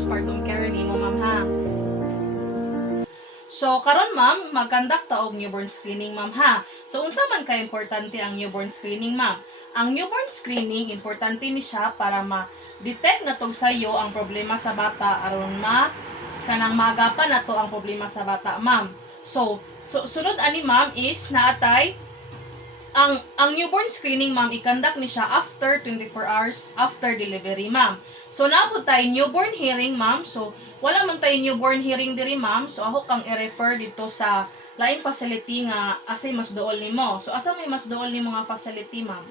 postpartum care nimo ma'am ha. So karon ma'am, mag-conduct ta og newborn screening ma'am ha. So unsa man ka importante ang newborn screening ma'am? Ang newborn screening importante ni siya para ma-detect natog sayo ang problema sa bata aron kanang magapan nato ang problema sa bata ma'am. So sunod ani ma'am is naatay ang newborn screening ma'am i-conduct ni siya after 24 hours after delivery ma'am. So naabot tayo newborn hearing ma'am. So wala man tayo newborn hearing diri ma'am. So ako kang i-refer dito sa laing facility nga asay mas duol nimo. So asa may mas duol nimo nga facility ma'am?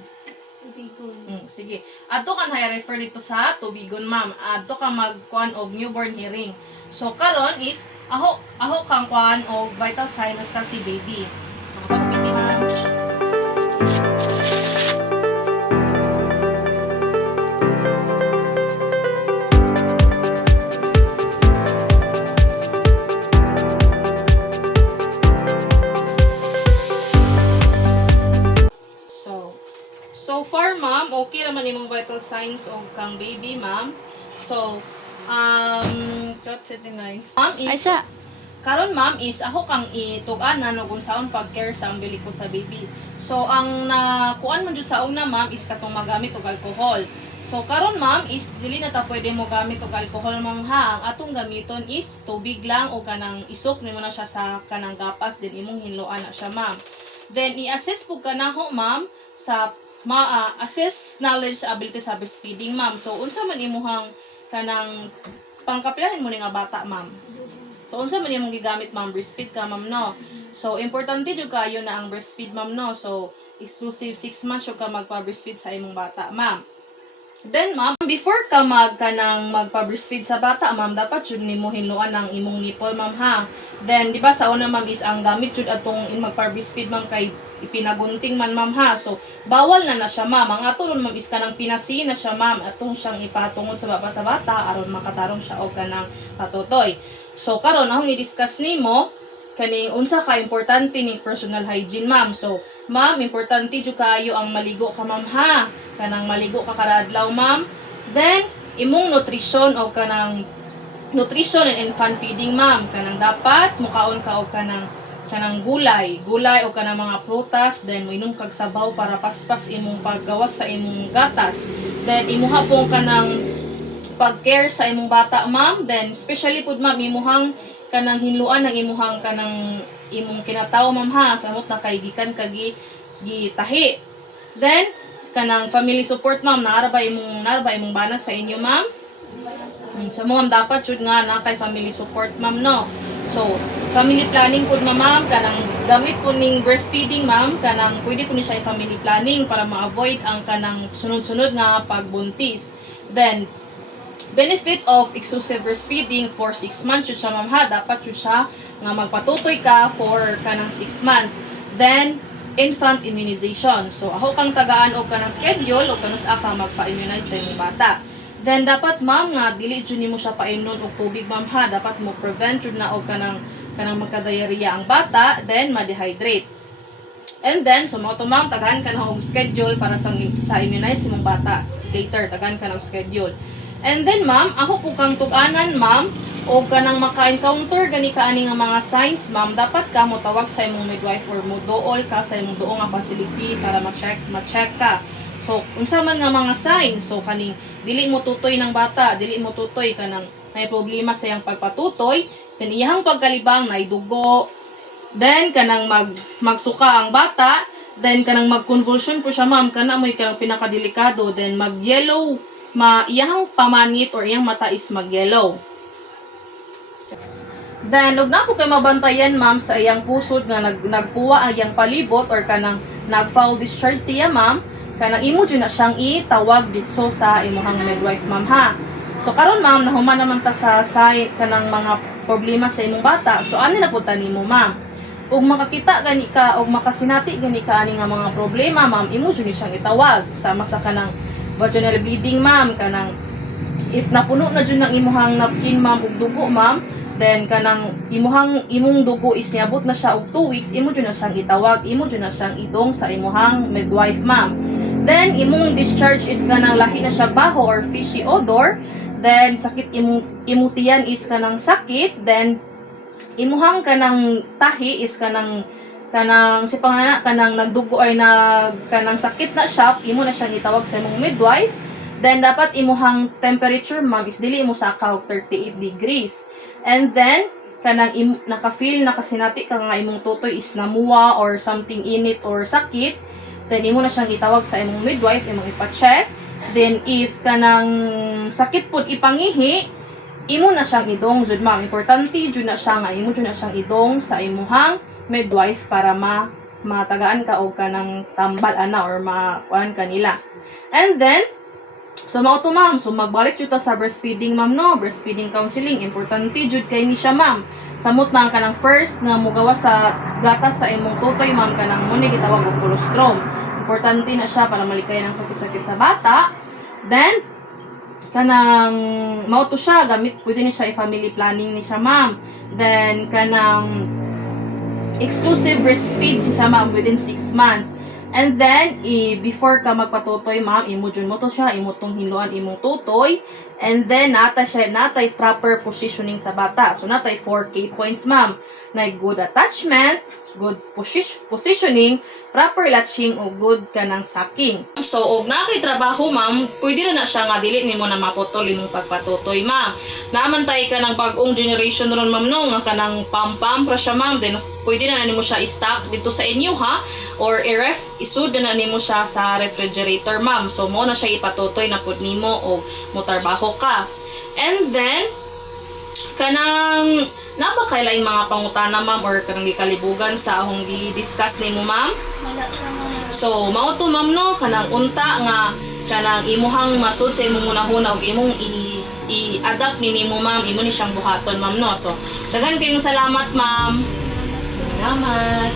Tubigon. Sige. Adto kan i-refer dito sa Tubigon ma'am. Adto ka magkuan og newborn hearing. So karon is ako kang kuan og vital signs ta si baby. So karon baby ma'am. So far, ma'am, okay naman imong vital signs o kang baby, ma'am. So, ma'am, Aysa. karon ma'am is ako kang itug-anan o kung saan pag-care sa umbilico sa baby. So, ang nakuan man dyan sa una, ma'am, is katong magamit og alcohol. So, karon ma'am, is dili na ta pwede mo gamit og alcohol, ma'am, ha. Ang atong gamiton is tubig lang o kanang isok nimo na siya sa kanang gapas, din imong hinloan na siya, ma'am. Then, i-assess po ka na ho, ma'am, sa assess knowledge ability sa breastfeeding ma'am. So unsa man imuhang kanang pangkapilanin mo ni nga bata ma'am. So unsa man imong gigamit ma'am, breastfeed ka ma'am no. So importante jud kayo na ang breastfeed ma'am no. So exclusive 6 months jud ka magpa-breastfeed sa imong bata ma'am. Then ma'am, before ka magpa-breastfeed sa bata ma'am, dapat jud nimo hinluan ang imong nipple ma'am ha. Then di ba sa una ma'am is ang gamit jud atong magpa-breastfeed ma'am kay ipinagunting man ma'am ha. So bawal na siya ma'am. Ang aton ma'am is kanang pinasi na siya ma'am. Atong siyang ipatungod sa bata aron makatarong siya og kanang patutoy. So karon akong i-discuss nimo kaning unsa ka importante ni personal hygiene ma'am. So ma'am, importante jud kaayo ang maligo ka ma'am ha. Kanang maligo ka kada adlaw ma'am. Then imong nutrition o kanang nutrition and infant feeding ma'am. Kanang dapat mukaon ka og kanang gulay o kanang mga prutas, then moinom kag sabaw para paspas imong paggawas sa imong gatas. Then imuha pong kanang pag-care sa imong bata ma'am. Then especially pud ma'am imuhang kanang hinluan ng imuhang kanang imong kinatawo ma'am ha, samot na kay gikan kag gitahi. Then kanang family support ma'am, naara ba imong bana sa inyo ma'am? Sa mo ma'am dapat jud nga na kay family support ma'am no. So family planning pud ma'am, kanang gamit po ning breastfeeding ma'am, kanang pwede po ni siya family planning para ma-avoid ang kanang sunod-sunod nga pagbuntis. Then benefit of exclusive breastfeeding for 6 months jud siya ma'am ha, dapat jud siya nga magpatutoy ka for kanang 6 months. Then infant immunization. So ako kang tagaan og kanang schedule o kanus ka magpa-immunize sa imong bata. Then dapat ma'am nga dili jud nimo siya painom og tubig ma'am ha, dapat mo prevent jud na og kanang magka-diarrhea ang bata, then ma-dehydrate. And then so mo to ma'am, tagaan ka na og schedule para sa immunize imong bata. Later tagaan ka na og schedule. And then ma'am, ako po kang tug-anan ma'am o kanang maka-encounter gani kaani nga mga signs ma'am, dapat ka mo tawag sa imong midwife or mo duol ka sa imong duong nga facility para ma-check ka. So unsa man nga mga signs, so kaning dili mo tutoy ng bata, dili mo tutoy kanang may problema sa iyang pagpatutoy, then iyang pagkalibang nay dugo, then kanang magsuka ang bata, then kanang mag-convulsion po siya ma'am, kana mo'y kanang pinakadelikado, then mag-yellow, iyang pamanit or iyang mata is mag-yellow. Then, ug na po kayo mabantayan ma'am sa iyang pusod nga nagpuwa ang iyang palibot or kanang nag-foul discharge siya ma'am, kanang imo dyan na siyang itawag dito sa imuhang midwife ma'am ha. So karon ma'am, nahuman naman ta sa kanang mga problema sa imong bata. So ani na po nimo ma'am. Ug makakita gani ka ug makasinati gani ka ani nga mga problema ma'am, imo dyan siyang itawag sama sa kanang vaginal bleeding ma'am, kanang if napuno na dyan ng imuhang napkin ma'am ug dugo ma'am, then kanang imong dugo is niabot na siya og 2 weeks, imo dyan na siyang itawag, imo dyan na siyang idong sa imuhang midwife ma'am. Then imong discharge is kanang lahi na siya baho or fishy odor, then sakit imutian is kanang sakit, then imuhang kanang tahi is kanang si pangana kanang nagdugo ay kanang sakit na siya, imo na siyang itawag sa imong midwife. Then dapat imuhang temperature ma'am is dili imo sakaw 38 degrees. And then kanang naka-feel nakasinati ka nga imong tutoy is namuwa or something init or sakit, then imo na siyang itawag sa imong midwife, imong ipa-check. Then if kanang sakit pud ipangihi, imo na siyang idong jud ma'am. Importante jud na siya nga imo jud na siyang idong sa imuhang midwife para matagaan ka og kanang tambal ana or makuan kanila. And then so mao to ma'am, so magbalik jud ta sa breastfeeding ma'am no, breastfeeding counseling, importante jud kay ni siya ma'am. Samot na kanang first nga mogawa sa gatas sa imong tutoy ma'am, kanang mo ni gitawag og colostrum. Importante na siya para malikay ng sakit-sakit sa bata. Then kanang mao to siya, gamit pwede ni siya i-family planning ni siya ma'am. Then kanang exclusive breastfeed siya ma'am within 6 months. And then, before ka magpatutoy, ma'am, imudyon mo to siya, imutong hinuan imong tutoy. And then, natay proper positioning sa bata. So, natay 4 key points, ma'am. Na good attachment, good positioning, proper latching, o good kanang sucking. So, og na kay trabaho, ma'am, pwede na siya nga dili nimo na maputol imong pagpatutoy, ma'am. Naamantay ka ng bagong generation ron, ma'am, no, nga kanang pam-pam pra siya, ma'am. Then, pwede na nimo siya i-stock dito sa inyo, ha? Or isud na nimo siya sa refrigerator, ma'am. So, mo na siya ipatutoy na pud nimo o motarbaho ka. And then, kanang naba kailaing mga pangutana ma'am or kanang gikalibugan sa akong gi-discuss nimo ma'am? Wala ka mga. So mao to ma'am no, kanang unta nga kanang imuhang masud sa imong hunahuna ug imong i-adapt ni nimo ma'am, imo ni siyang buhaton ma'am no. So daghan kayong salamat ma'am. Salamat.